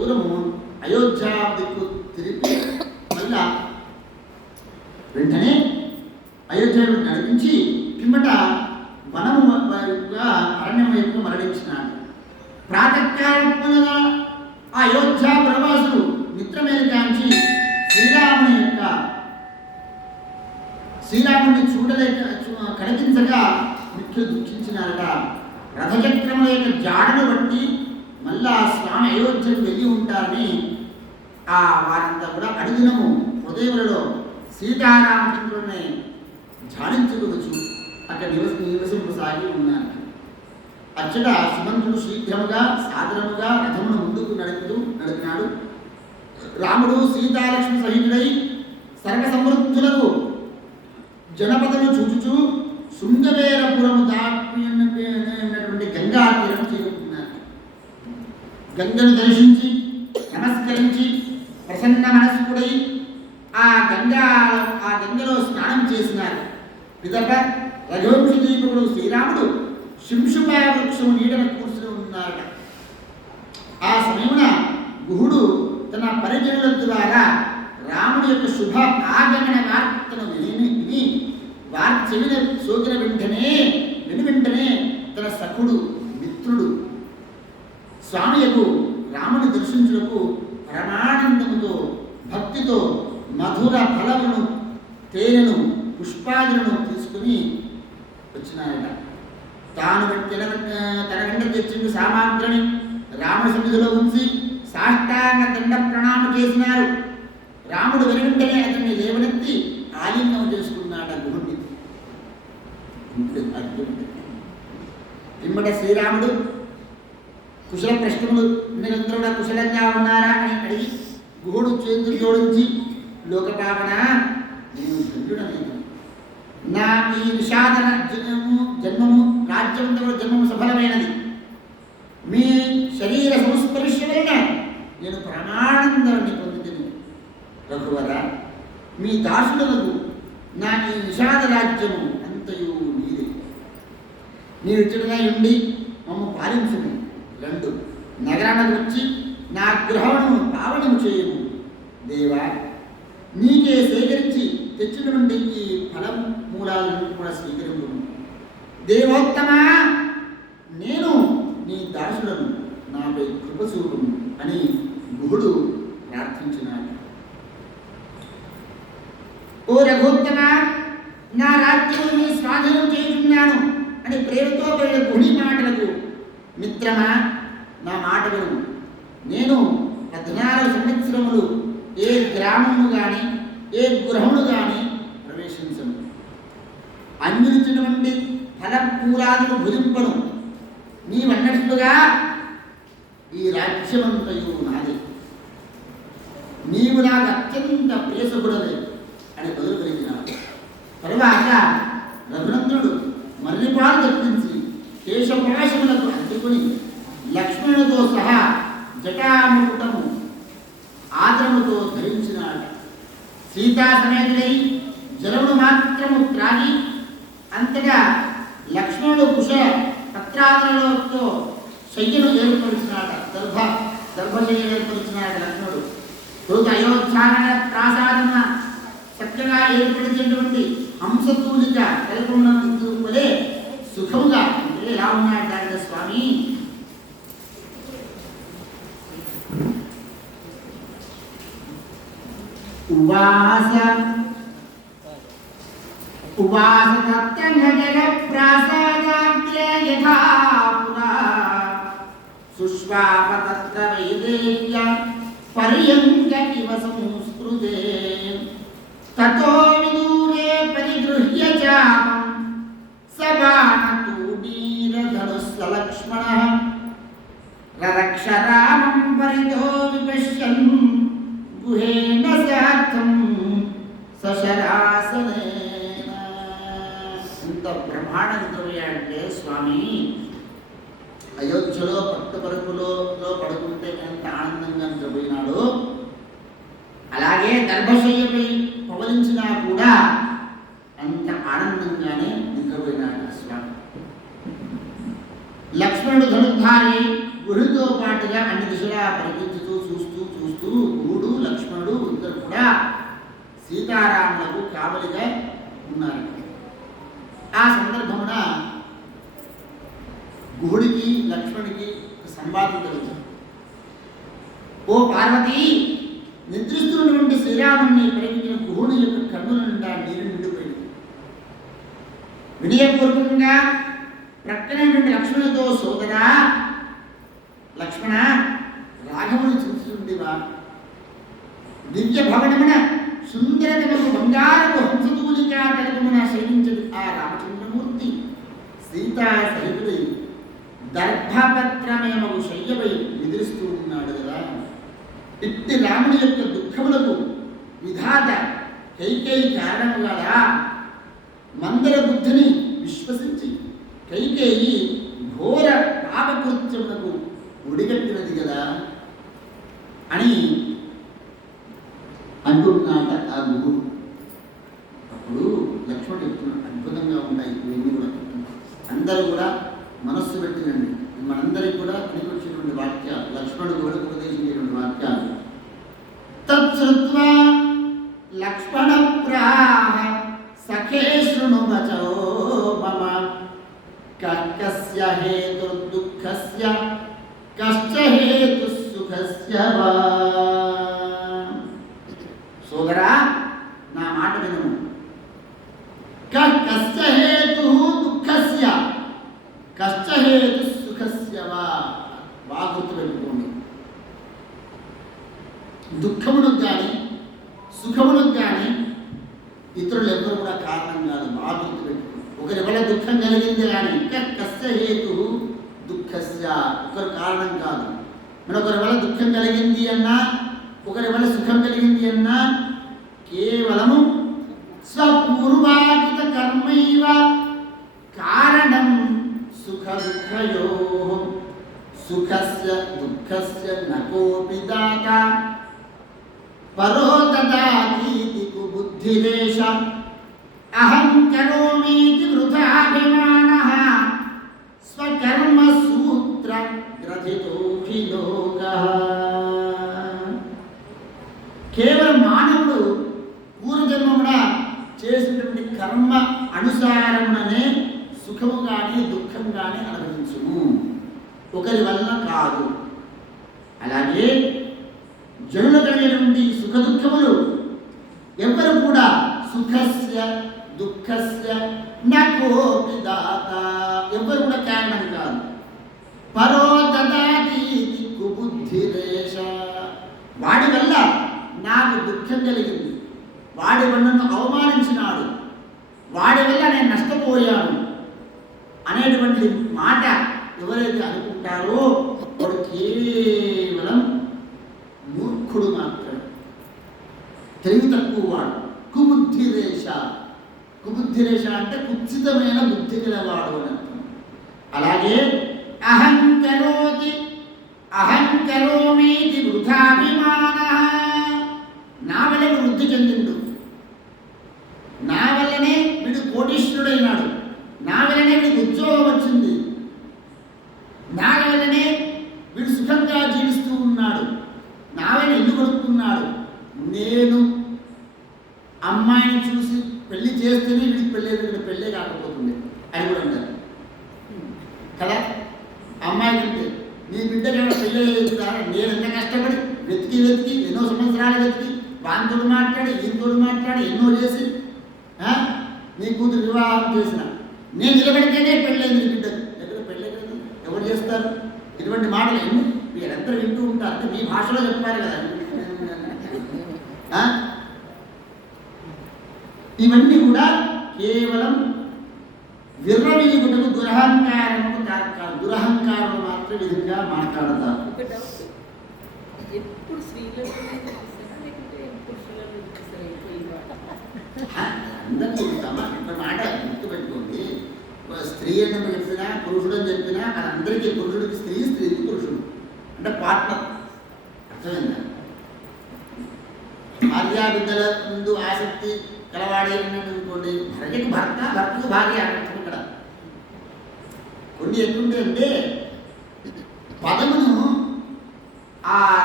దూరము అయోధ్య దిక్కు తిరిగి మళ్ళా వెంటనే అయోధ్య నడిపించి పిమ్మట వనము వైపుగా అరణ్యం వైపుగా మరణించినాడు. ప్రాతకాలంగా ఆ అయోధ్య ప్రవాసులు మిత్రమేలుగాంచి శ్రీరాముడిని చూడలేక కడిగించగా మిత్రులు దుఃఖించినారట. రథచక్రముల యొక్క జాడను బట్టి మళ్ళా స్వామి అయోధ్యకు వెళ్ళి ఉంటారని వారంతా కూడా అడుగునము హృదయములలో సీతారామచంద్రుడిని ధ్యానించుకోవచ్చు అక్కడ నివసింపసాగి ఉన్నారు. అచ్చట సుమంతుడు శీఘ్రముగా సాదరముగా రథమును ముందుకు నడిపినాడు. రాముడు సీతాలక్ష్మి సహితుడై సర్వ సమృద్ధులకు జనపదను చూచుచూ శృంగవేరపురము దాటినటువంటి గంగా తీరం చేరుకున్నారు. గంగను దర్శించి నమస్కరించి ప్రసన్న మనస్కుడై ఆ గంగలో స్నానం చేసినారు. పిదప రఘువంశ దీపకుడు శ్రీరాముడు శింశుపా వృక్షము నీడన కూర్చుని ఉన్నారట. ఆ సమయమున గుహుడు తన పరిజనుల ద్వారా రాముడి యొక్క శుభ ఆగమన వార్తను విని వార్త చెవిన సోకిన వెంటనే తన సఖుడు మిత్రుడు స్వామియకు రాముని దర్శించుటకు పరమానందముతో భక్తితో మధుర ఫలములను తేనెను పుష్పాదులను తీసుకుని వచ్చినాయట. తాను తన వెంట తెచ్చిన సామాగ్రిని రాముడి సన్నిధిలో ఉంచి సాష్టాంగ దండ ప్రణామం చేసినారు. రాముడు వెనువెంటనే అతన్ని లేవనెత్తి ఆలింగనం చేసుకున్నాడు గుహుడిని. పిమ్మట శ్రీరాముడు కుశల ప్రశ్నములు మీరందరూ కూడా కుశలంగా ఉన్నారా అని అడిగి గుహుడు చేతులు జోడించి లోకపావన నేను ధన్యుడనేది. నా ఈ విషాదన జన్మము రాజ్యవంతముల జన్మము సఫలమైనది. మీ శరీర సంస్పర్శ వలన నేను పరమానందాన్ని పొందుతుంది. రఘువర మీ దాసులకు నా ఈ విషాద రాజ్యము అంతయు నీదే. నీవు ఇచ్చటగా ఉండి మమ్మ పాలించము. 2 నగరానికి వచ్చి నా గృహమును పావనము చేయము. దేవా నీకే సేకరించి తెచ్చినటువంటి ఈ ఫలం మూలాలను కూడా స్వీకరించు. దేవోత్తమా నేను నీ దాసులను నాపై కృపచూపుము అని గుహుడు ప్రార్థించినాడు. ఓ రఘుత్తమా నా రాజ్యము నీ స్వాధీనం చేయుచున్నాను అని ప్రేమతో పడిన గుహుడి మాటలకు మిత్రమా నా మాట విను. నేను 14 సంవత్సరములు ఏ గ్రామము కానీ ఏ గృహమును కానీ ప్రవేశించను. అందించినటువంటి ఫలపూరాలను భుజింపను. నీవన్నట్లుగా ఈ రాజ్యమంతయు నాదే. నీవు నాకు అత్యంత ప్రియసకుడలే అని బదులు కలిగినాడు. తరువాత రఘునందుడు మర్రిపాలు తెప్పించి కేశపాశములకు అద్దుకుని లక్ష్మణుడితో సహా జటాముకుటము ఆదరముతో ధరించినాడు. సీతా సమేతుడై జలమును మాత్రము త్రాగి అంతగా లక్ష్మణుడు కుశ పత్రాదులతో శయ్యను ఏర్పరిచినాడు. దర్భశయ్యను ఏర్పరిచినాడు లక్ష్మణుడు. కృత అయోధ్యాన ప్రాసాదమున చక్కగా ఏర్పరిచినటువంటి హంసతూలిక కల్పమునందులే సుఖముగా ఎలా ఉన్నాడు స్వామి. ఉవాస తత్తంగజగ ప్రాసాదాగ్రే యథా పురా సుష్వాపతత్ర వైదేహ్య పర్యంక ఇవ సంస్కృతే తతో విదూరే పరిగృహ్య చాపం సబాణతూడీరధనుస్స లక్ష్మణః రరక్ష రామం పరితో విపశ్యన్ గుహేన సార్థం సశరాసనేన. ఇంత బ్రహ్మాండ నిద్రపోయాడంటే స్వామి అయోధ్యలో పట్టుపరుపులో పడుకుంటే ఎంత ఆనందంగా నిద్రపోయినాడు. అలాగే దర్భశయ్యపై పవలించినా కూడా అంత ఆనందంగానే నిద్రపోయినాడు స్వామి. లక్ష్మణుడు ధనుర్ధారి గురుతో పాటుగా అన్ని దిశలా పరిగెత్తుతూ చూస్తూ చూస్తూ చూస్తూ గురుడు లక్ష్మణుడు ఇద్దరు కూడా సీతారాములకు కావలిగా ఉన్నారు. ఆ సందర్భమున గుహుడికి లక్ష్మణుడికి సంవాదం జరుగుతుంది. ఓ పార్వతి, నిద్రిస్తున్నటువంటి శ్రీరాముని ప్రేమించిన గుహుని యొక్క కన్నుల నిండా నీరు నిండిపోయింది. వినయపూర్వకంగా ప్రక్కనటువంటి లక్ష్మణుడితో, సోదరా లక్ష్మణ, రాఘవుని చూస్తుండేవా? దివ్య భవనమున సుందరతము బంగారపు హంసతూలికా తలకమున శయనించదు ఆ రామచంద్రమూర్తి సీతా సహితుడై దర్భపత్రమేమవు శయ్యపై నిద్రిస్తూ ఉన్నాడు కదా. ఇట్టి రాముని యొక్క దుఃఖములకు విధాత కైకేయి కారణం కదా. మందర బుద్ధిని విశ్వసించి కైకేయి ఘోర పాపకృత్యములకు ఒడిగట్టినది కదా అని అంటున్నాట ఆ గురువు. అప్పుడు లక్ష్మణుడు చెప్తున్నాడు, అద్భుతంగా ఉన్నాయి ఇవన్నీ కూడా. అందరూ కూడా మనస్సు పెట్టినండి. మనందరికీ కూడా వినిపించినటువంటి వాక్యాలు, లక్ష్మణుడు కూడా ఉపదేశించినటువంటి వాక్యాలు. తత్శ్రుత్వా లక్ష్మణ ప్రాహ సఖే శృణు వచో మమ కస్య హేతుర్దుఃఖస్య కశ్చ హేతుః సుఖస్య వా. సోదరా, నా మాట వినుము. కస్య హేతుః దుఃఖస్య కశ్చ హేతుః సుఖస్య వా. బాగా గుర్తుపెట్టుకోండి. దుఃఖమునకు కానీ సుఖమునకు కానీ ఇతరులు ఎవరు కూడా కారణం కాదు. బాగా గుర్తుపెట్టుకోండి. ఒకరి వల్ల దుఃఖం కలిగింది కానీ కస్య హేతుః దుఃఖస్య, ఒకరు కారణం కాదు. మరొకరి వల్ల దుఃఖం కలిగింది అన్నా, ఒకరి వల్ల సుఖం కలిగింది అన్నా కేవలము స్వపూర్వాకిత కర్మైవ కారణం సుఖ దుఃఖయోః సుఖస్య దుఃఖస్య నకోపి దాత పరో దదాతీతి కుబుద్ధిరేష అహం కరోమీతి వృథాభిమానః స్వకర్మ సూత్ర గ్రథితో హి లోకః. కేవలం మానవుడు పూర్వజన్మమున చేసినటువంటి కర్మ అనుసారముననే సుఖము కానీ దుఃఖం కానీ అనుభవించుము, ఒకరి వలన కాదు. అలాగే జనుల కలిగినటువంటి సుఖ దుఃఖములు ఎవరు కూడా సుఖస్య దుఃఖస్య నకోపి దాత, ఎవరు కూడా కారణం కాదు. పరో దదాతీతి కుబుద్ధిరేష, వాడి వల్ల నాకు దుఃఖం కలిగింది, వాడి వల్ల నన్ను అవమానించినాడు, వాడి వల్ల నేను నష్టపోయాను అనేటువంటి మాట ఎవరైతే అనుకుంటారో వాడు కేవలం మూర్ఖుడు మాత్రమే, తెలివి తక్కువ వాడు. కుబుద్ధిరేష, కుబుద్ధిరేష అంటే కుత్సితమైన బుద్ధి గలవాడు అని అర్థం. అలాగే అహంకరోతి అహంకరోమీతి వృథాభిమానః, నా వల్ల వృద్ధి చెందిండు, నా వల్లనే వీడు కోటీశ్వరుడైనాడు, నా వల్లనే వీడికి ఉద్యోగం వచ్చింది, నా వల్లనే వీడు సుఖంగా జీవిస్తూ ఉన్నాడు, నా వల్ల ఇల్లు కొడుకున్నాడు, నేను అమ్మాయిని చూసి పెళ్లి చేస్తేనే వీడికి పెళ్ళే కాకపోతుంది అని కూడా అంటారు కదా. అమ్మాయి అంటే నీ బిడ్డ పెళ్ళి చేస్తున్నా, నేను ఎంత కష్టపడి వెతికి ఎన్నో సంవత్సరాలు వెతికి వాంతోడు మాట్లాడి ఈయనతోడు మాట్లాడి ఎన్నో చేసి నీ కూతురు వివాహం చేసిన, నేను నిలబడితేనే పెళ్ళైంది బిడ్డకు. ఎక్కడ పెళ్ళైంది ఎవరు చేస్తారు? ఇటువంటి మాటలు ఎన్ని మీరందరూ వింటూ ఉంటారు. అంటే మీ భాషలో చెప్పారు కదా. ఇవన్నీ కూడా కేవలం విర్రవీగుటకు దురహంకారముకు తాత్కాలం. దురహంకారం మాత్రం విధంగా మాట్లాడతారు. అందరికీ మాట గుర్తుపెట్టుకోండి. స్త్రీ అని చెప్పినా పురుషుడు అని చెప్పినా అందరికీ పురుషుడికి స్త్రీ, స్త్రీకి పురుషుడు అంటే పార్ట్నర్. అర్థమైందా? భార్యా బిడ్డల ముందు ఆసక్తి కలవాడేనుకోండి, భార్యకు భర్త, భర్తకు భార్య అర్థం ఇక్కడ. కొన్ని ఎట్లుంటే అంటే పదమును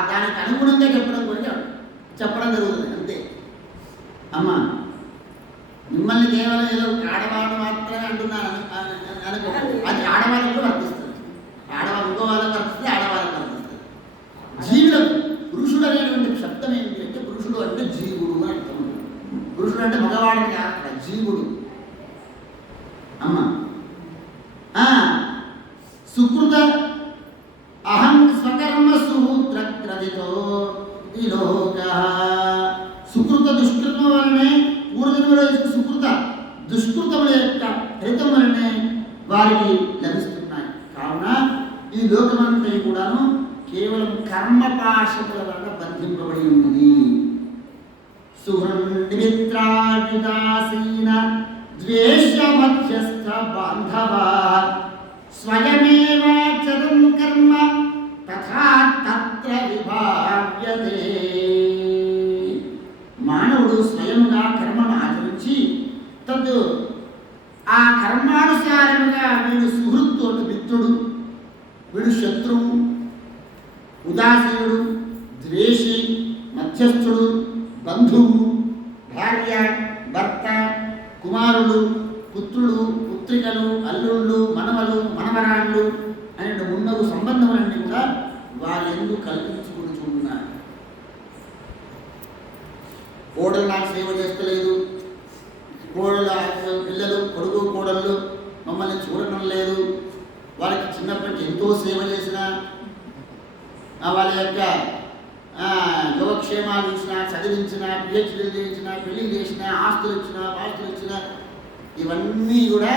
దానికి అనుగుణంగా చెప్పడం జరుగుతుంది అంతే. అమ్మ మిమ్మల్ని కేవలం ఏదో ఆడవాళ్ళు మాత్రమే అంటున్నాను అనుకో, అది ఆడవాళ్ళకు వర్తిస్తుంది. ఆడవాళ్ళు ఇంకో వాళ్ళకి వర్తిస్తుంది, ఆడవాళ్ళకి వర్తిస్తుంది. జీవులకు పురుషుడు అనేటువంటి శబ్దం ఏంటి అంటే పురుషుడు అంటే జీవుడు అని అర్థం. పురుషుడు అంటే మగవాడిని కాదు, జీవుడు. అమ్మ సుకృత అహం స్వకర్మ సుహూత్రక్రదితో ఈ లోక. సుకృత దుష్కృతం వలనే పూర్వజన్మలో సుకృత దుష్కృతముల యొక్క ఫలితం వలనే వారికి లభిస్తున్నాయి. కావున ఈ లోకమంతా కూడాను కేవలం కర్మపాశముల వలన బంధింపబడి ఉన్నది. సుహృన్మిత్రాజిదాసీన ద్వేష మధ్యస్థ బాంధవ స్వయమేవ చరం కర్మ తథా తత్ర విభావ్యతే. మానవుడు స్వయముగా కర్మను ఆచరించి ఆ కర్మానుసారముగా వీడు సుహృత్తు మిత్రుడు, వీడు శత్రువు, ఉదాసీనుడు, ద్వేషి, మధ్యస్థుడు, బంధువు, భార్య, భర్త, కుమారుడు, పుత్రుడు, పుత్రికలు, అల్లుళ్ళు, మనవలు, మనవరాళ్ళు అనే ఉన్నవు సంబంధములన్నీ కూడా వారు ఎందుకు కల్పించుకుంటున్నారు. కోడలు నాకు సేవ చేస్తలేదు, కోడల పిల్లలు కొడుకు కోడళ్ళు మమ్మల్ని చూడటం లేదు, వాళ్ళకి చిన్నప్పటి ఎంతో సేవ చేసిన, వాళ్ళ యొక్క యోగక్షేమాలు ఇచ్చిన, చదివించిన, పిహెచ్డీలు చేయించిన, పెళ్లి చేసిన, ఆస్తులు ఇచ్చిన, వాస్తులు ఇచ్చిన, ఇవన్నీ కూడా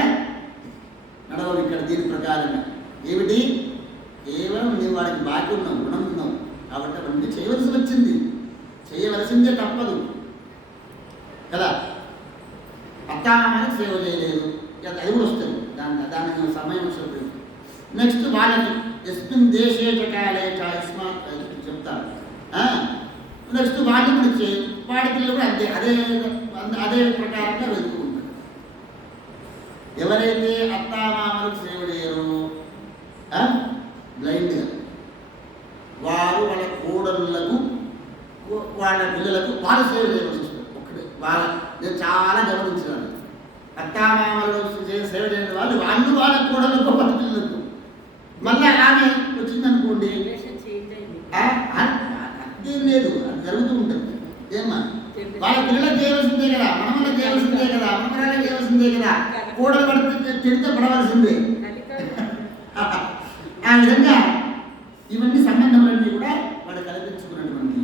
నడవవు ఇక్కడ దీని ప్రకారంగా. ఏమిటి? కేవలం నీవు వాడికి బాకీ ఉన్నావు, రుణం ఉన్నావు కాబట్టి అవన్నీ చేయవలసి వచ్చింది, చేయవలసిందే, తప్పదు కదా. అత్తామామకి సేవ చేయలేదు, అది కూడా వస్తుంది, దానికి సమయం వచ్చినప్పుడు. నెక్స్ట్ వాళ్ళకి ఎస్మిన్ దేశే కాలే ఇస్మాత్ చెప్తారు. నెక్స్ట్ వాళ్ళు కూడా వాడి పిల్లలు కూడా అదే ప్రకారంగా వెళ్తూ ఉంటారు. ఎవరైతే అత్తామామలకు సేవ చేయరు బ్లైండ్గా, వారు వాళ్ళ కోడళ్ళకు వాళ్ళ పిల్లలకు వాళ్ళు సేవ చేయవలసి వస్తుంది. ఒకటే నేను చాలా గమనించాను. అత్తామామలు సేవ చేయని వాళ్ళు వాళ్ళ కోడళ్ళకు వాళ్ళ పిల్లలకు మళ్ళీ ఆమె వచ్చిందనుకోండి, అదేం లేదు, అది జరుగుతూ ఉంటుంది. ఏమ్మా వాళ్ళ పిల్లలకు చేయవలసిందే కదా, మనమలకు చేయవలసిందే కదా, మనమరాలకు చేయవలసిందే కదా, కోడలు పడితే తిడితే పడవలసిందే. ఆ విధంగా ఇవన్నీ సంబంధములన్నీ కూడా వాడు కల్పించుకున్నటువంటి.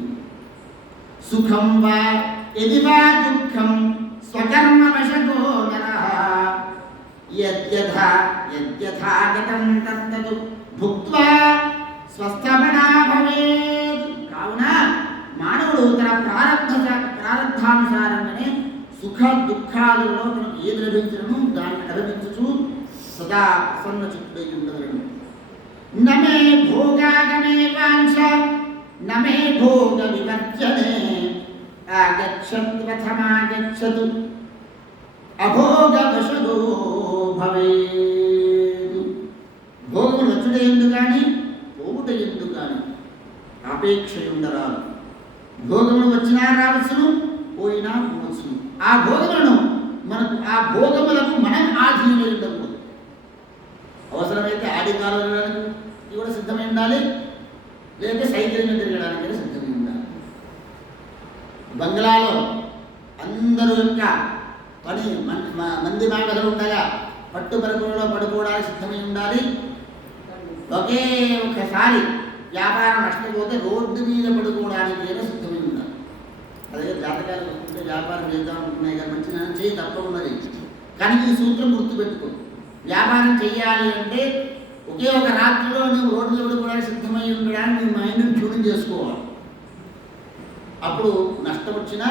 సుఖం వా యది వా దుఃఖం స్వకర్మ వశతో నరః యద్యథాగతం తత్తదు భుక్త్వా స్వస్థమనా భవేత్. కావున మానవుడు తన ప్రారంధానుసారంగానే సుఖ దుఃఖాలలో తనకు ఏది లభించను దాన్ని అనుభవించుచు సదా ప్రసన్న చిత్తుడై ఉండగలను. నమే భోగాగమే వాంఛ నమే భోగ వివర్జనే ఆగచ్చత్వథమాగచ్చతు అభోగవశదో భవేత్. భోగములు వచ్చుట ఎందు కానీ పోవుట ఎందు కానీ అపేక్ష ఉండరాదు. భోగములు వచ్చినా రావచ్చును, పోయినా పోవచ్చును. ఆ భోగములను భోగములకు మనం ఆధీనులై ఉండకూడదు. అవసరమైతే ఆడి కాలడానికి కూడా సిద్ధమై ఉండాలి, లేదంటే సైకిల్ మీద తిరగడానికి సిద్ధమై ఉండాలి. బంగ్లాలో అందరూ యొక్క పని మంది మాటలు ఉండగా పట్టు పరుపులలో పడుకోవడానికి సిద్ధమై ఉండాలి. ఒకే ఒకసారి వ్యాపారం నష్టపోతే రోడ్డు మీద పడుకోవడానికి సిద్ధమై ఉండాలి. అదే జాతకాలు వస్తుంటే వ్యాపారం చేద్దాం అనుకున్నాయి కానీ మంచి చేయి తప్ప ఉన్నది. కానీ ఈ సూత్రం గుర్తుపెట్టుకో, వ్యాపారం చెయ్యాలి అంటే ఒకే ఒక రాత్రిలో నువ్వు రోడ్డు మీద పడుకోవడానికి సిద్ధమై ఉండడానికి నీ మైండ్ని ట్యూన్ చేసుకోవాలి. అప్పుడు నష్టం వచ్చినా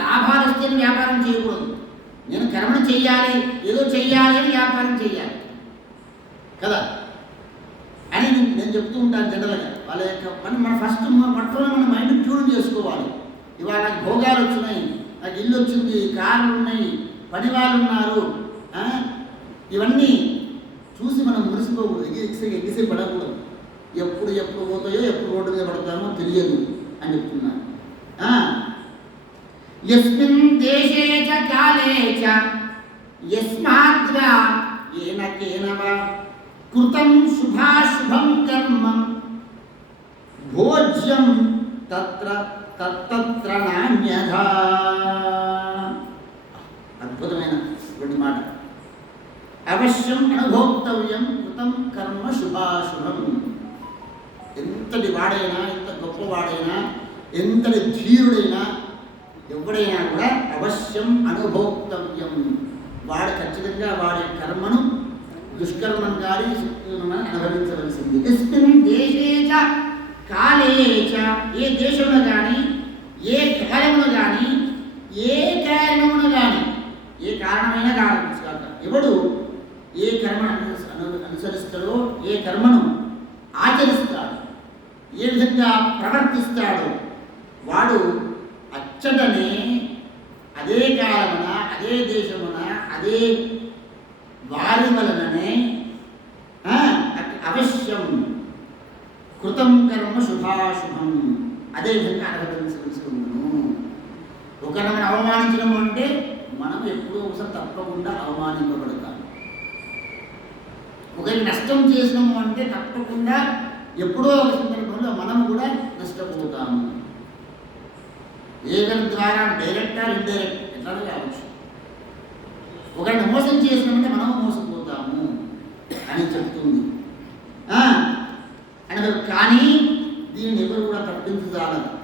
లాభాలు వస్తే వ్యాపారం చేయకూడదు. నేను కర్మను చెయ్యాలి, ఏదో చెయ్యాలి అని వ్యాపారం చెయ్యాలి కదా అని నేను చెప్తూ ఉంటాను జనరల్గా. వాళ్ళ యొక్క పని మన ఫస్ట్ మొట్టమొదటి మన మైండ్ ట్యూన్ చేసుకోవాలి. ఇవాళ నాకు భోగాలు వచ్చినాయి, నాకు ఇల్లు వచ్చింది, కార్లు ఉన్నాయి, పని వాళ్ళు ఉన్నారు, ఇవన్నీ చూసి మనం మురిసిపోకూడదు, ఎగిసి పడకూడదు. ఎప్పుడు ఎప్పుడు పోతాయో ఎప్పుడు రోడ్డు మీద పడతామో తెలియదు అని చెప్తున్నాను. యస్మిన్ దేశే చ కాలే చ యస్మాద్వా ఏన కేనవ కృతం శుభాశుభం కర్మ భోజ్యం తత్ర తత్ర నాణ్యథా. అద్భుతమైనటువంటి మాట. అవశ్యం అనుభోక్తవ్యం కృతం కర్మ శుభాశుభం. ఎంతటి వాడైనా, ఎంత గొప్పవాడైనా, ఎంతటి ధీరుడైనా, ఎవడైనా కూడా అవశ్యం అనుభోక్తవ్యం. వాడు ఖచ్చితంగా వాడి కర్మను, దుష్కర్మను కానీ అనుభవించవలసింది. యస్మిన్ దేశే చ కాలే చ, ఏ దేశంలో కానీ, ఏ కాలంలో కానీ, ఏ కారణమును కానీ, ఏ కారణమైనా కాదు, ఎవడు ఏ కర్మను అనుసరిస్తాడో, ఏ కర్మను ఆచరిస్తాడు, ఏ విధంగా ప్రవర్తిస్తాడో, వాడు అచ్చటనే అదే కాలమున, అదే దేశమున, అదే వారి వలననే అవశ్యం కృతం కర్మ శుభాశుభం అదే విధంగా అనుభవించవలసి ఉండును. ఒకరిని మనం అవమానించడం అంటే మనం ఎప్పుడో ఒకసారి తప్పకుండా అవమానింపబడతాం. ఒకరికి నష్టం చేసినాము అంటే తప్పకుండా ఎప్పుడో ఒక సందర్భంలో మనం కూడా నష్టపోతాము. ఏదరి ద్వారా డైరెక్ట్ ఆర్ ఇండైరెక్ట్ ఎట్లా కావచ్చు. ఒకరిని మోసం చేసినామంటే మనం మోసపోతాము అని చెప్తుంది. అని కానీ దీన్ని ఎవరు కూడా తప్పించజాలరు.